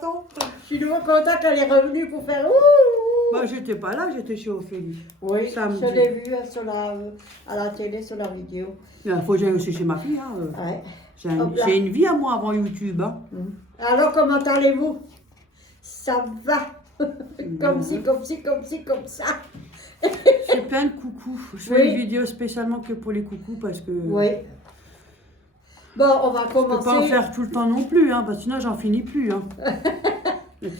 façon. Je suis nouveau contente qu'elle est revenue pour faire ouh. Bah, j'étais pas là, j'étais chez Ophélie. Oui, Samedi. je l'ai vue à la télé, sur la vidéo. Il faut que j'aille aussi chez ma fille. Hein. Ouais. Hop j'ai une vie à moi avant YouTube. Hein. Alors, comment allez-vous? Ça va. Comme ci, comme ci, comme ci, comme ça. Je fais plein de coucous. Je fais Oui. une vidéo spécialement que pour les coucous parce que Oui. Bon, on va je peux commencer. pas en faire tout le temps non plus, hein, parce que sinon j'en finis plus. Hein.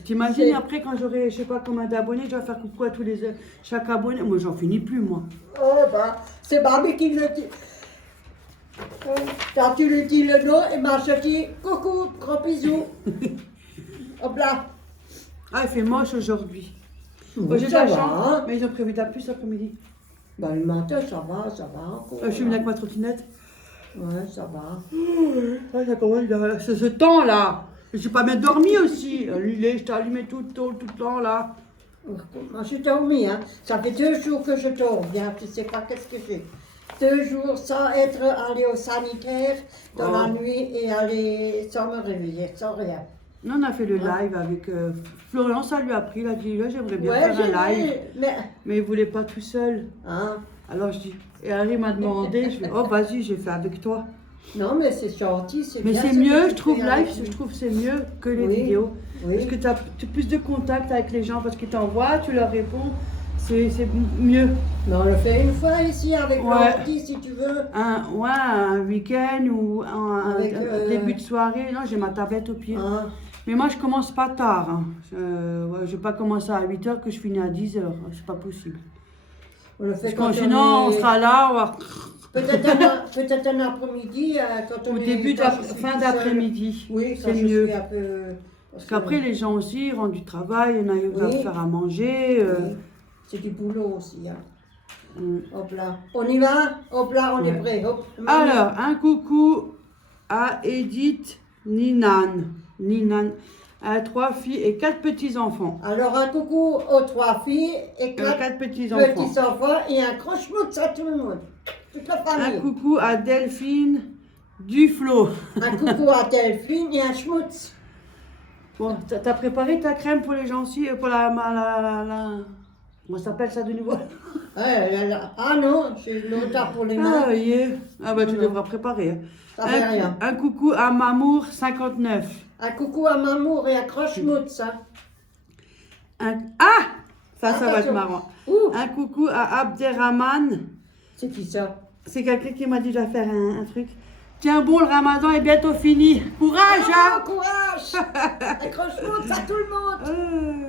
T'imagines après quand j'aurai, je sais pas combien d'abonnés, je dois faire coucou à tous les chaque abonné. Moi j'en finis plus moi. Oh, bah, c'est Barbie qui le dit. Quand tu lui dis le nom, et moi je dis coucou, gros bisous. Hop là. Ah, il fait moche aujourd'hui. Oui, J'ai de ça la va, chance, hein. mais ils ont prévu de la pluie cet après-midi. Bah, le matin, ça va, ça va. Je suis venue avec ma trottinette. Ouais, ça va. Ah, ça commence, c'est ce temps-là. Je n'ai pas bien dormi aussi. Je t'ai allumé tout le temps là. Moi, j'ai dormi, hein. Ça fait 2 jours que je dors, bien, tu sais pas qu'est-ce que j'ai. 2 jours sans être allé au sanitaire dans la nuit et aller sans me réveiller, sans rien. Nous, on a fait le live avec Florian, ça lui a pris. Il a dit, là, j'aimerais bien Ouais, faire j'ai un live. vu, Mais il ne voulait pas tout seul. Hein? Alors je dis, et Harry m'a demandé, je fais, oh vas-y, j'ai fait avec toi. Non, mais c'est gentil, c'est Mais bien. c'est ce que mieux, tu je trouve fais live, avec je lui. trouve c'est mieux que les Oui, vidéos. oui. Parce que tu as plus de contact avec les gens, parce qu'ils t'envoient, tu leur réponds, c'est mieux. Mais on le fait une fois ici avec Ouais. l'ordi, si tu veux. Un week-end ou un Avec, début de soirée. Non, j'ai ma tablette au pied. Hein? Mais moi, je commence pas tard. Hein. Je vais pas commencer à 8h que je finis à 10h. C'est pas possible. On le fait Parce que quand sinon, on est... sera là, on va... Peut-être un après-midi, quand on au est... début, quand je suis fin toute d'après-midi. seule. Oui, quand c'est je mieux. suis un peu... Parce qu'après, les gens aussi rentrent du travail, il y en a qui doivent Oui. faire à manger. Oui. C'est du boulot aussi. Hein. Mm. Hop là. On y va? Hop là, on est prêt. Hop. Alors, un coucou à Edith Ninan. Ninan. À 3 filles et 4 petits-enfants. Alors, un coucou aux 3 filles et 4 4 petits-enfants. petits-enfants et un croche-moute à tout le monde. Toute la Un famille. coucou à Delphine Duflo. Un coucou à Delphine et un schmutz. Bon, t'as préparé ta crème pour les gencives, pour comment ça s'appelle ça de nouveau? Ah non, j'ai l'autre pour les mains. Ah, yeah. Ah bah tu Non. devras préparer. Hein. Ça fait rien. Un coucou à Mamour 59. Un coucou à Mamour et à croche-moute, hein. Ah, ça va être Attention. marrant. Ouh, Un coucou à Abderrahman. c'est qui ça? C'est quelqu'un qui m'a dit de faire un truc. Tiens bon, le ramadan est bientôt fini. Courage, Ah, hein. courage! Un croche-moute à tout le monde.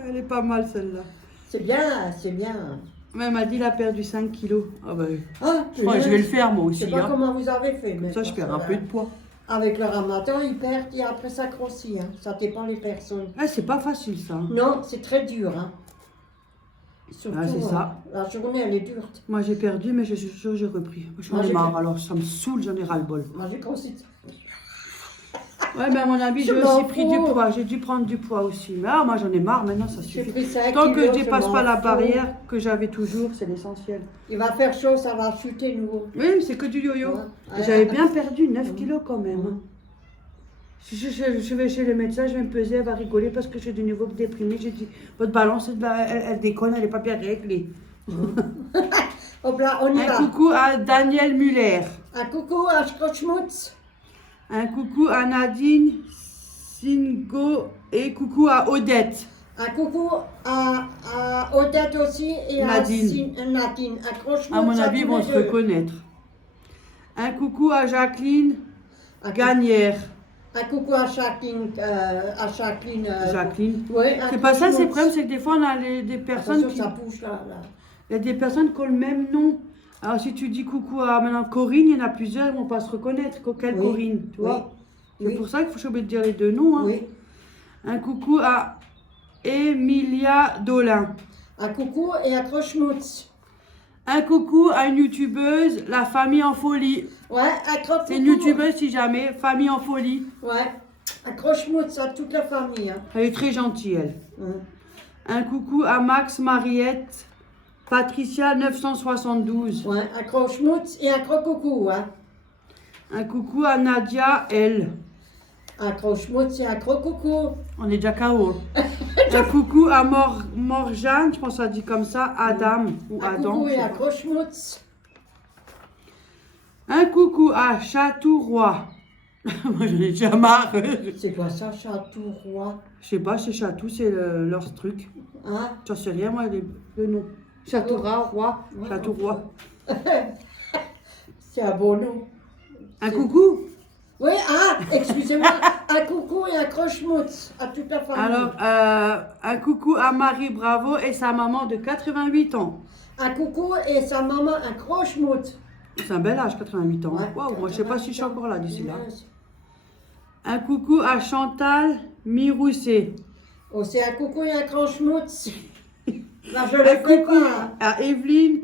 Elle est pas mal celle-là. C'est bien, c'est bien. Mais elle m'a dit qu'elle a perdu 5 kilos. Ah bah, Ah, je vais le faire moi Je aussi. sais pas Hein. comment vous avez fait, mais... Ça, je perds un peu de poids. Avec le ramadan, ils perdent et après ça grossit, hein. Ça dépend les personnes. Ah, c'est pas facile ça. Non, c'est très dur, hein. Surtout, Ah, c'est ça. La journée, elle est dure. Moi j'ai perdu, mais je suis sûre que j'ai repris. J'en Moi, ai j'ai marre, fait- alors ça me saoule, j'en ai ras le bol. Moi, j'ai grossi. Ouais, mais à mon avis, Je j'ai m'en aussi pris du fous. poids. J'ai dû prendre du poids aussi. Mais moi j'en ai marre maintenant, ça J'ai suffit. pris 5 Tant que je kilos, dépasse m'en pas la fous. barrière que j'avais toujours, c'est l'essentiel. Il va faire chaud, ça va chuter nouveau. Oui, mais c'est que du yo-yo. Ouais. J'avais bien perdu 9 kilos quand même. hein. Je vais chez le médecin, je vais me peser, elle va rigoler parce que je suis de nouveau déprimée. J'ai dit, votre balance, elle déconne, elle n'est pas bien réglée. Hop là, on y Un va. coucou à Daniel Muller. Un coucou à Schrotzschmutz. Un coucou à Nadine Singo et coucou à Odette. Un coucou à Odette aussi et Nadine. à Nadine. Un Schrotzschmutz À mon avis, ils tous vont les se deux. reconnaître. Un coucou à Jacqueline Un Gagnère. Un coucou à Jacqueline. Jacqueline. Ouais, un C'est pas ça, c'est le Schrotzschmutz. problème, c'est que des fois, on a des personnes Attention, qui... ça bouge là. Il y a des personnes qui ont le même nom. Alors, si tu dis coucou à maintenant Corinne, il y en a plusieurs, ils ne vont pas se reconnaître. Quelle Oui. Corinne, tu vois? Oui. C'est Oui. pour ça qu'il faut que je suis obligée de dire les deux noms. Hein. Oui. Un coucou à Emilia Dolin. Un coucou et un Schrotzschmutz. Un coucou à une youtubeuse, la famille en folie. Ouais, un gros C'est une coucou. youtubeuse si jamais, famille en folie. Ouais. Un Schrotzschmutz à toute la famille. Hein. Elle est très gentille, elle. Hum. Un coucou à Max, Mariette, Patricia 972. Ouais, un gros schmutz et un gros coucou. Hein. Un coucou à Nadia, elle. Un croche-moute, c'est un gros coucou. On est déjà KO. Un coucou à Morjane, je pense que ça dit comme ça, Adam ou Un Adam. coucou je et sais un pas. croche-moute. Un coucou à Chatou-Roi. Moi j'en ai déjà marre. C'est quoi ça, Chatou-Roi? Je sais pas, c'est Chatou, c'est leur truc. Hein? J'en sais rien, moi, le nom. Chatou-Roi, Ouais, Chatou-Roi. C'est un beau nom. Un coucou. Oui, excusez-moi, un coucou et un croche-moute à toute la famille. Alors, un coucou à Marie Bravo et sa maman de 88 ans. Un coucou et sa maman, un croche-moute. C'est un bel âge, 88 ans. Ouais, Waouh, moi je sais pas si je suis encore là d'ici là. Ouais. Un coucou à Chantal Mirousset. Oh, c'est un coucou et un croche-moute. Là, je Un le fais coucou pas. à Evelyne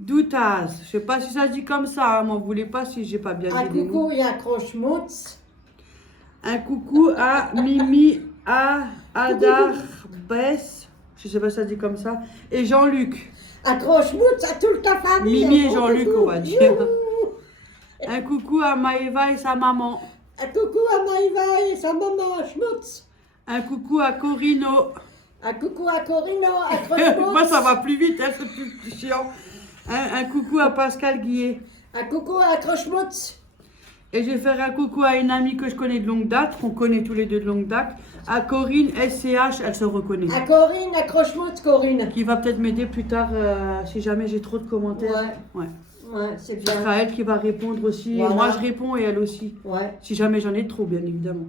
Doutaz. Je sais pas si ça se dit comme ça, hein, m'en voulez pas si j'ai pas bien Un dit les noms. coucou et un croche-moute. Un coucou à Mimi Adar Bess. Je sais pas si ça se dit comme ça. Et Jean-Luc. Un croche-moute à toute ta famille. Mimi Un et gros Jean-Luc, coucou. on va dire. Youhou. Un coucou à Maëva et sa maman. Un coucou à Maïva et sa maman, Schmutz. Un coucou à Corino. Un coucou à Corino, un croche-moute. Moi, ça va plus vite, hein, c'est plus chiant. Un coucou à Pascal Guillet. Un coucou à un croche-moute. Et je vais faire un coucou à une amie que je connais de longue date, qu'on connaît tous les deux de longue date. À Corinne SCH, elle se reconnaît. À Corinne, un croche-moute, Corinne. Qui va peut-être m'aider plus tard si jamais j'ai trop de commentaires. Ouais. Ouais, c'est Ce bien. sera elle qui va répondre aussi. Voilà. Moi, je réponds et elle aussi. Ouais. Si jamais j'en ai trop, bien évidemment.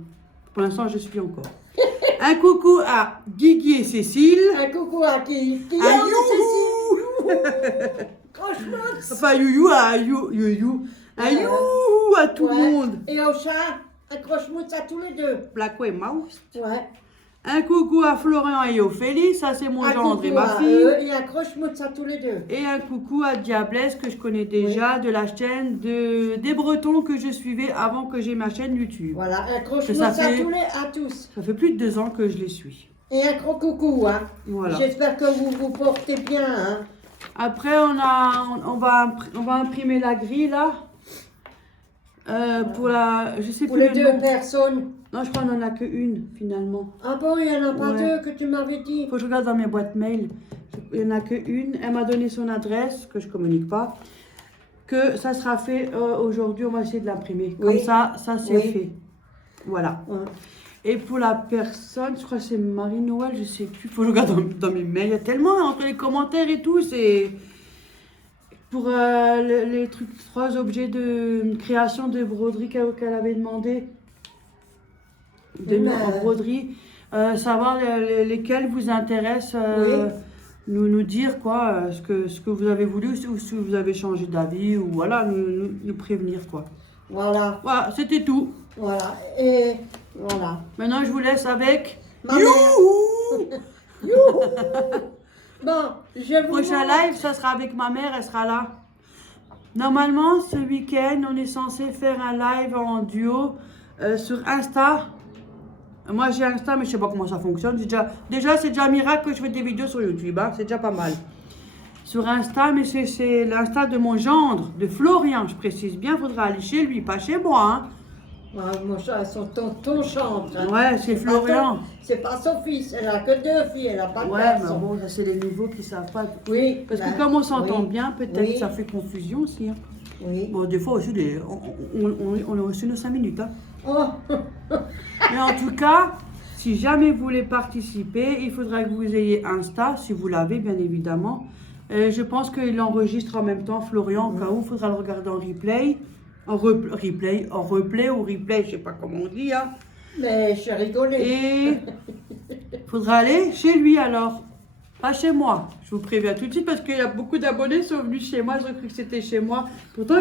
Pour l'instant, je suis encore. Un coucou à Guigui et Cécile. Un coucou à qui? Un Cécile. youhou. Croche-moute. Enfin, youyou à you. Un youhou à tout le Ouais. monde. Et au chat, un croche-moute à tous les deux. Blackway Mouse. Ouais. Un coucou à Florian et Ophélie, ça c'est mon Un gendre et coucou ma à fille. eux et un croche-moute à tous les deux. Et un coucou à Diablesse que je connais déjà de la chaîne des Bretons que je suivais avant que j'ai ma chaîne YouTube. Voilà, un croche-moute Ça à fait- tous. Ça fait plus de 2 ans que je les suis. Et un gros coucou, hein. Voilà. J'espère que vous vous portez bien, hein. Après on va imprimer la grille là. Pour la. Je sais Pour plus les le deux nom. personnes. Non, je crois qu'on en a qu'une finalement. Ah bon, il n'y en a pas Ouais. deux que tu m'avais dit. Faut que je regarde dans mes boîtes mail. Il n'y en a qu'une. Elle m'a donné son adresse, que je communique pas. Que ça sera fait aujourd'hui, on va essayer de l'imprimer. Comme Oui. ça c'est Oui. fait. Voilà. Ouais. Et pour la personne, je crois que c'est Marie-Noël, je sais plus. Faut que je regarde dans mes mails. Il y a tellement entre les commentaires et tout. C'est. Pour les trucs, 3 objets de création de broderie qu'elle avait demandé. En broderie. Savoir lesquels vous intéressent. Oui. Nous dire quoi, ce que vous avez voulu ou si vous avez changé d'avis ou voilà, nous prévenir quoi. Voilà, Voilà, c'était tout. voilà. Et voilà. Maintenant, je vous laisse avec. Ma mère. Youhou. Youhou. Bon, je vous Prochain live, ça sera avec ma mère, elle sera là. Normalement, ce week-end, on est censé faire un live en duo sur Insta. Moi, j'ai Insta, mais je sais pas comment ça fonctionne. Déjà c'est déjà un miracle que je fais des vidéos sur YouTube, hein. C'est déjà pas mal. Sur Insta, mais c'est l'Insta de mon gendre, de Florian, je précise bien. Faudra aller chez lui, pas chez moi. Hein. Ouais, mon chat, ton chantre. Hein. Ouais, c'est pas Florian. C'est pas son fils, elle a que 2 filles, elle a pas de Ouais, mais garçon. bon, ça c'est les nouveaux qui savent pas. Oui. Parce ben, que comme on s'entend oui, bien, peut-être oui, ça fait confusion aussi. Hein. Oui. Bon, des fois aussi, on a aussi nos 5 minutes. Hein. Oh. Mais en tout cas, si jamais vous voulez participer, il faudra que vous ayez Insta, si vous l'avez bien évidemment. Je pense qu'il enregistre en même temps, Florian, au cas où, il faudra le regarder en replay. En replay ou replay, je sais pas comment on dit. Hein. Mais je rigolais. Et il faudra aller chez lui alors, pas chez moi. Je vous préviens tout de suite parce qu'il y a beaucoup d'abonnés qui sont venus chez moi, ils ont cru que c'était chez moi. Pourtant,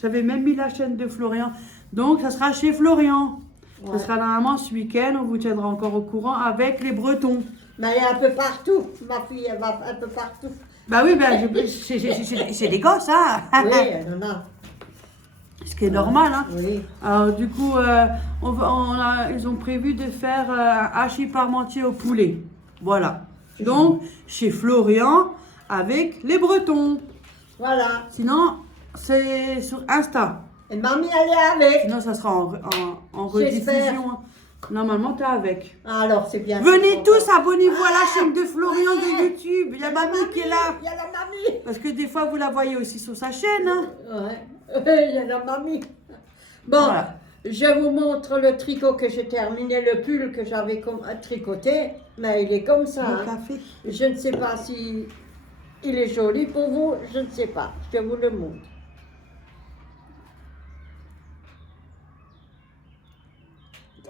j'avais même mis la chaîne de Florian. Donc, ça sera chez Florian. Ouais. Ce sera normalement ce week-end, on vous tiendra encore au courant avec les Bretons. Mais elle est un peu partout, ma fille, elle va un peu partout. Bah oui, c'est des gosses, hein. Oui, elle en a. Ce qui est normal, hein. Oui. Alors du coup, ils ont prévu de faire un hachis parmentier au poulet. Voilà. Donc, chez Florian, avec les Bretons. Voilà. Sinon, c'est sur Insta. Et mamie, elle est avec. Sinon, ça sera en J'espère. rediffusion. Hein. Normalement, t'es avec. Alors, c'est bien. Venez tous, abonnez-vous à la chaîne de Florian de YouTube. Il y a mamie qui est là. Il y a la mamie. Parce que des fois, vous la voyez aussi sur sa chaîne. Hein. Ouais, il y a la mamie. Bon, Voilà. je vous montre le tricot que j'ai terminé, le pull que j'avais tricoté. Mais il est comme ça. Le Hein. café. Je ne sais pas si il est joli pour vous, je ne sais pas. Je vous le montre.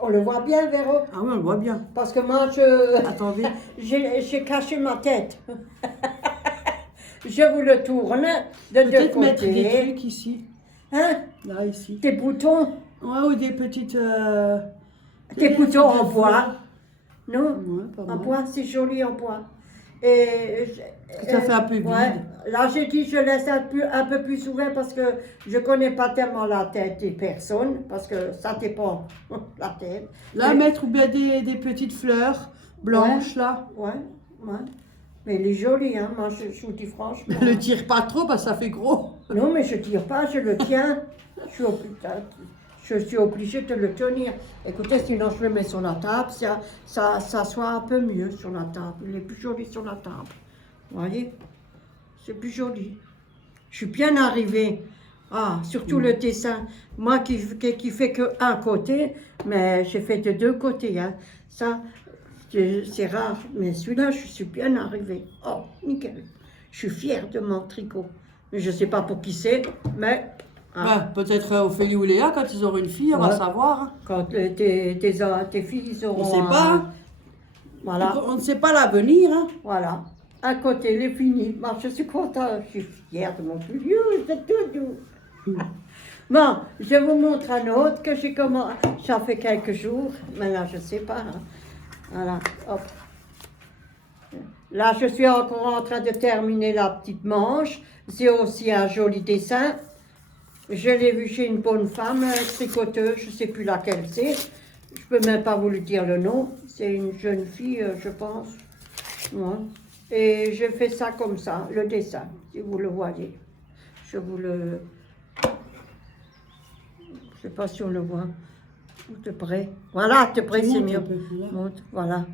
On le voit bien, Véro? Ah oui, on le voit bien. Parce que moi, Attendez. j'ai caché ma tête. Je vous le tourne de deux Peut-être mettre des côtés. trucs ici. Hein? Là, ici. Des boutons. Ouais, ou des petites... Des boutons en bois. Non? Ouais, pas En mal. bois, c'est joli en bois. Et Ça fait un peu vide. ouais. Là, j'ai dit, je laisse un peu plus ouvert parce que je connais pas tellement la tête des personnes, parce que ça dépend la tête. Là, Mais- mettre ou bien des petites fleurs blanches, là. Ouais, ouais. Mais il est joli, hein. Moi, je vous dis franchement. Le tire pas trop, parce que ça fait gros. Non, mais je tire pas, je le tiens. Je suis obligée de le tenir. Écoutez, sinon je le mets sur la table, ça soit un peu mieux sur la table. Il est plus joli sur la table. Vous voyez? C'est plus joli. Je suis bien arrivée. Ah, surtout le dessin. Moi qui fait que un côté, mais j'ai fait de deux côtés. Hein. Ça, c'est rare. Mais celui-là, je suis bien arrivée. Oh, nickel. Je suis fière de mon tricot. Mais je ne sais pas pour qui c'est, mais hein, Ouais, peut-être Ophélie ou Léa, quand ils auront une fille, on va Ouais. savoir. Hein. quand tes filles ils auront... On sait pas. Hein. Voilà, On ne sait pas l'avenir. Hein. voilà. À côté, il est fini. Moi, je suis contente, je suis fière de mon plus vieux, c'est tout doux. Bon, je vous montre un autre que j'ai commencé. Ça fait quelques jours, mais là, je ne sais pas. Hein. Voilà, hop. Là, je suis encore en train de terminer la petite manche. C'est aussi un joli dessin. Je l'ai vu chez une bonne femme, tricoteuse, je ne sais plus laquelle c'est. Je peux même pas vous le dire le nom. C'est une jeune fille, je pense. Ouais. Et je fais ça comme ça, le dessin, si vous le voyez. Je vous le... Je sais pas si on le voit. De près. Voilà, de près, Tu c'est montes mieux. un peu, là. Monte, voilà.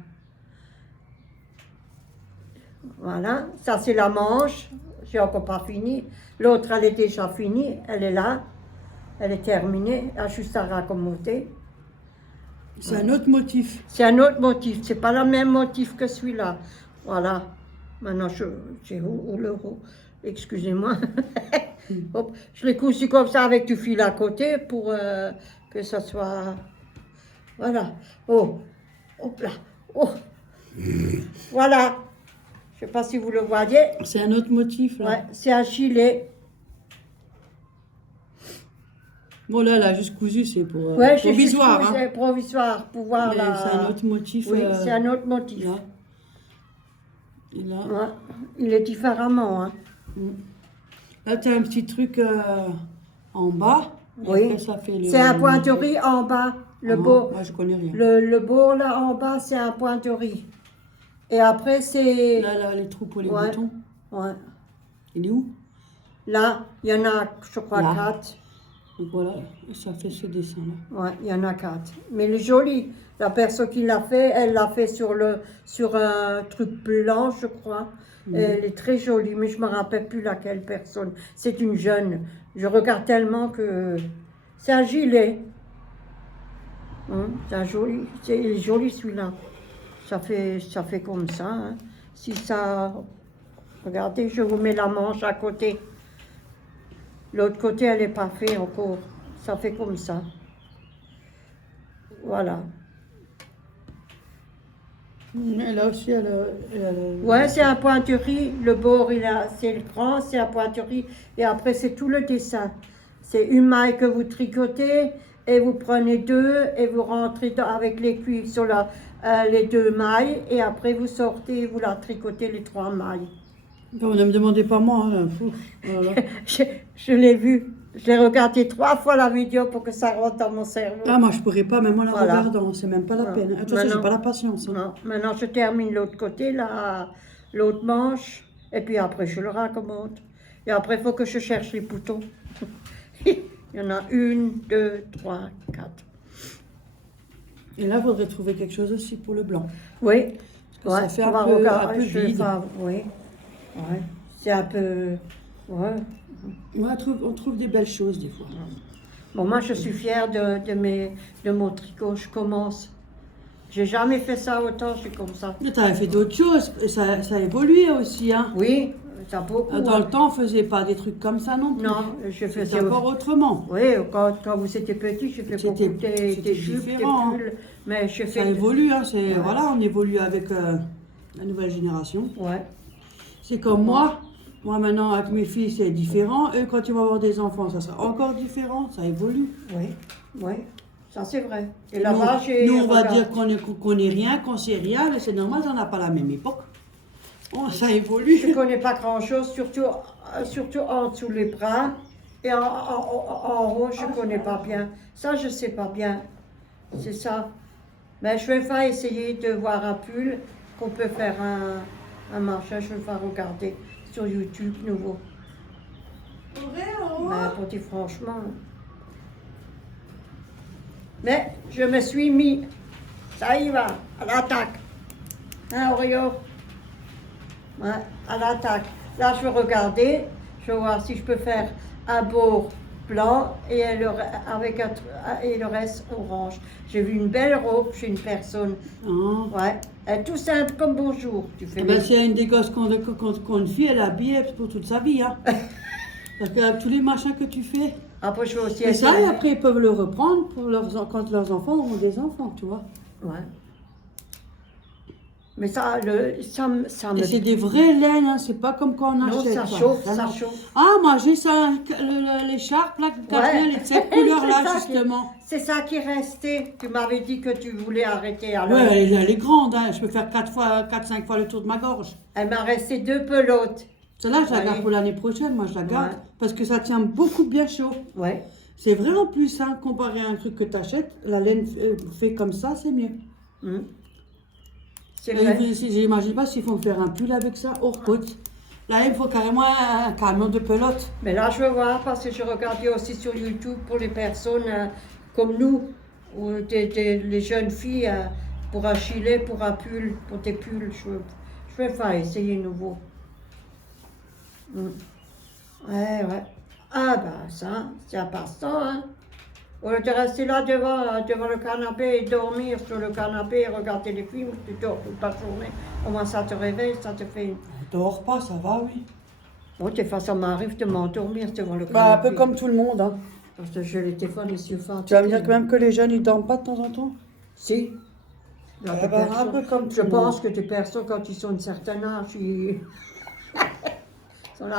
Voilà, ça c'est la manche. J'ai encore pas fini. L'autre, elle est déjà finie. Elle est là. Elle est terminée. Elle a juste à raccommoder. C'est un autre motif. C'est un autre motif. C'est pas le même motif que celui-là. Voilà. Maintenant, j'ai où l'euro. Excusez-moi. Hop, je l'ai cousu comme ça avec du fil à côté pour que ça soit... Voilà. Oh. Hop là. Oh. Voilà. Je sais pas si vous le voyez. C'est un autre motif, là. Ouais, c'est un gilet. Bon, là, elle a juste cousu, c'est pour Ouais, j'ai provisoire. juste Hein. cousu, provisoire pour voir Mais la... c'est un autre motif. Oui, c'est un autre motif. Là. Et là, Ouais, il est différemment. Hein. là tu as un petit truc en bas. Et Oui. après, ça fait le... C'est un pointerie en bas. Le Ah, beau, moi, je connais rien. le beau là en bas, c'est un pointerie. Et après, c'est... Là, les trous pour les Ouais. boutons. Ouais. Il est où? Là, il y en a, je crois, Là. 4. Donc voilà, ça fait ce dessin-là. Ouais, il y en a 4. Mais il est joli. La personne qui l'a fait, elle l'a fait sur un truc blanc, je crois. Mhm. Elle est très jolie, mais je ne me rappelle plus laquelle personne. C'est une jeune. Je regarde tellement que... C'est un gilet. C'est un joli. Il est joli celui-là. Ça fait comme ça. Hein. Si ça... Regardez, je vous mets la manche à côté. L'autre côté, elle n'est pas faite encore. Ça fait comme ça. Voilà. Et là aussi, Ouais, c'est un pointerie. Le bord, c'est le grand, c'est un pointerie. Et après, c'est tout le dessin. C'est une maille que vous tricotez et vous prenez deux et vous rentrez avec l'aiguille sur les deux mailles. Et après, vous sortez et vous la tricotez les 3 mailles. Bon, ne me demandez pas moi. Hein. Voilà. Je l'ai vu. Je l'ai regardé 3 fois la vidéo pour que ça rentre dans mon cerveau. Ah, moi, je pourrais pas, même en la Voilà. regardant. C'est même pas la Non. peine. De toute façon, Maintenant- j'ai pas la patience. Hein. Non, maintenant je termine l'autre côté, l'autre manche, et puis après je le raccommode. Et après il faut que je cherche les boutons. Il y en a 1, 2, 3, 4. Et là, il faudrait trouver quelque chose aussi pour le blanc. Oui. Parce que ça fait on va un peu regarder, je vais vide. faire- oui. Ouais. C'est un peu... Ouais. Ouais, on trouve des belles choses des fois. Bon, moi, je suis fière de mon tricot. Je commence. J'ai jamais fait ça autant, je suis comme ça. Mais tu avais fait d'autres choses, et ça a évolué aussi. Hein. Oui, ça a beaucoup. Dans le temps, on faisait pas des trucs comme ça non plus. Non, je faisais C'était encore autrement. Oui, quand vous étiez petit, j'ai fait beaucoup des jupes, des différent, hein. pulls. Mais je Ça fais... évolue, hein, Ouais. voilà, on évolue avec la nouvelle génération. Ouais. C'est comme moi. Moi maintenant, avec mes filles, c'est différent. Et quand ils vont avoir des enfants, ça sera encore différent. Ça évolue. Oui, oui, ça c'est vrai. Et Nous, là-bas, j'ai... nous, on va regarde- dire qu'on est rien, qu'on sait rien, mais c'est normal, on n'a pas la même époque. Oh, ça évolue. Je ne connais pas grand-chose, surtout en dessous les bras. Et en haut, je ne connais pas bien. Ça, je ne sais pas bien. C'est ça. Mais je vais faire essayer de voir un pull qu'on peut faire un machin. Je vais faire regarder sur YouTube nouveau. Mais pour dire franchement. Mais je me suis mis. Ça y va, à l'attaque. Hein, Oreo? Ouais, à l'attaque. Là, je vais regarder. Je vais voir si je peux faire un beau blanc et le reste orange. J'ai vu une belle robe chez une personne. Ah. Ouais, elle est tout simple comme bonjour. Tu fais Ben, s'il y a une des gosses qu'on fille, elle est habillée pour toute sa vie. Hein. Parce qu'avec tous les machins que tu fais. Après, je vais aussi Et ça, et essayer. après, ils peuvent le reprendre quand leurs enfants auront des enfants, tu vois. Ouais. Mais ça me... Et c'est des vraies laines, hein, c'est pas comme quand on Non, achète. ça quoi. chauffe, Vraiment. ça chauffe. Ah, moi j'ai ça, l'écharpe, là, Catherine, elle est de cette C'est couleur-là, ça justement. C'est ça qui est resté. Tu m'avais dit que tu voulais arrêter alors. Ouais, elle est grande, hein. Je peux faire 4-5 fois le tour de ma gorge. Elle m'a resté 2 pelotes. Celle-là, je la Allez. garde pour l'année prochaine, moi je la garde. Ouais. Parce que ça tient beaucoup bien chaud. Ouais. C'est vraiment plus simple comparé à un truc que tu achètes. La laine fait comme ça, c'est mieux. C'est Et vrai. j'imagine pas s'il faut faire un pull avec ça, hors côte. Là, il faut carrément un camion de pelote. Mais là, je veux voir parce que je regardais aussi sur YouTube pour les personnes comme nous, ou les jeunes filles, pour un gilet, pour un pull, pour tes pulls. Je vais faire essayer nouveau. Ouais, ouais. Ah ben ça, c'est un passe-temps, hein. Au lieu de rester là devant le canapé et dormir sur le canapé et regarder les films, tu dors toute la journée. Au moins ça te réveille, ça te fait... On dort pas, ça va, oui. Bon, des fois, ça m'arrive de m'endormir devant le canapé. Bah, un peu comme tout le monde. Hein. Parce que j'ai les téléphones, les yeux fatigués. Tu vas me dire quand même que les jeunes, ils dorment pas de temps en temps? Si. Il y a Eh des ben, personnes- un peu comme tout Je le pense monde. que des personnes, quand ils sont d'un certain âge, ils sont là.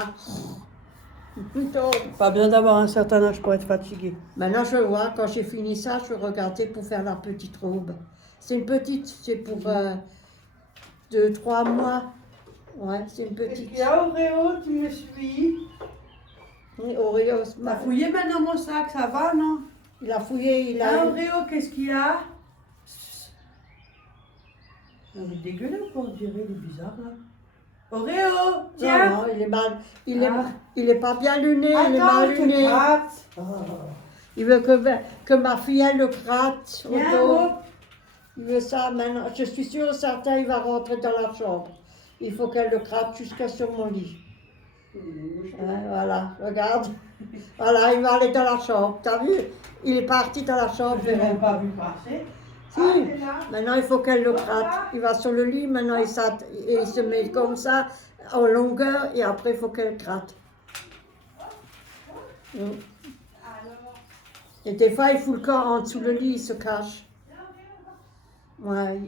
Plutôt. Pas bien d'avoir un certain âge pour être fatigué. Maintenant, je vois, quand j'ai fini ça, je vais regarder pour faire la petite robe. C'est une petite, c'est pour 2-3 mois. Ouais, c'est une petite. Auréo, tu me suis. Oreo, T'as fouillé maintenant mon sac, ça va, non? il a fouillé, il a. Auréo, qu'est-ce qu'il y a? Il est dégueulasse, on dirait, il est bizarre, là. Auréo, tiens! Non, non, il est mal. Ah. Il est pas bien luné, il est Attends, mal je te luné. gratte. Il veut que ma fille elle le gratte au Viens, dos. hop. Il veut ça maintenant. Je suis sûre certain il va rentrer dans la chambre. Il faut qu'elle le gratte jusqu'à sur mon lit. Ouais, voilà, regarde. Voilà, il va aller dans la chambre. T'as vu? Il est parti dans la chambre. Je l'ai même pas vu passer. Si. Ah, il est là. Maintenant, il faut qu'elle le gratte. Il va sur le lit, maintenant il se met comme ça, en longueur, et après il faut qu'elle gratte. Et des fois, il fout le corps en dessous le lit, il se cache. Ouais,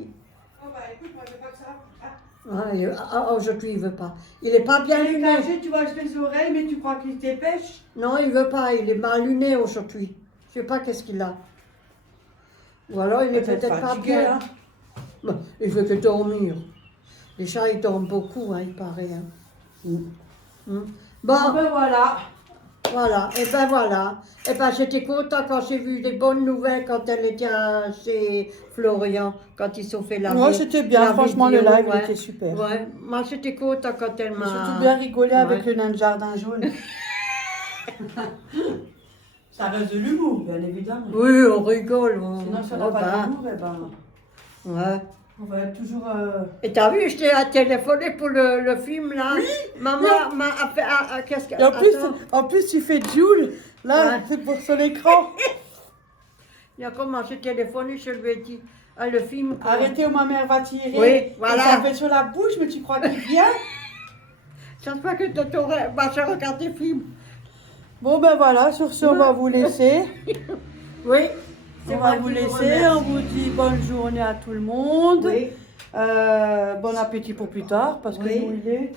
Oh, bah, écoute, moi, je veux pas que ça. aujourd'hui, il veut pas. Il est pas bien Il est luné. caché, tu vois les oreilles, mais tu crois qu'il se dépêche? Non, il veut pas. Il est mal luné aujourd'hui. Je sais pas qu'est-ce qu'il a. Ou alors, il est peut-être pas fatigué, bien. hein. Bon, il veut que dormir. Les chats, ils dorment beaucoup, hein, il paraît. Hein. Bon, Bon, ben voilà. voilà. Et ben voilà. Et ben j'étais contente quand j'ai vu des bonnes nouvelles quand elle était chez Florian, quand ils ont fait la Ouais, c'était bien, la franchement, vidéo, le live, il ouais. était super. Ouais, moi j'étais contente quand elle J'ai m'a... surtout bien rigolé avec Ouais. le nain de jardin jaune. Ça reste de l'humour, bien évidemment. Oui, on rigole. Sinon, si on on n'a pas va. d'humour, eh ben, Ouais. on va être toujours. Et t'as vu, je t'ai téléphoné pour le film là. Oui. Maman m'a fait. Qu'est-ce que. Et Attends. en plus, tu fais Jules. Là, Ouais. c'est pour son écran. Il a commencé à téléphoner, je lui ai dit. Ah, le film. quoi. Arrêtez où ma mère va tirer. Oui, voilà. Et ça fait sur la bouche, mais tu crois qu'il vient? J'espère que tu aurais. Bah, j'ai regardé le film. Bon, ben voilà, sur ce, on va vous laisser. Oui. On moi va qui vous vous laisser. remercie. On vous dit bonne journée à tout le monde. Oui. Bon appétit pour plus tard, parce que Oui. nous, il est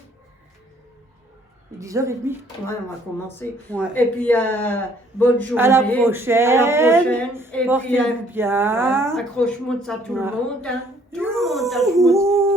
10h30. Ouais, on va commencer. Ouais. Et puis, bonne journée. À la prochaine. À la prochaine. Et puis, Portez-vous bien. accroche-moi de ça tout le Ouais. monde. Hein. Tout le monde accroche.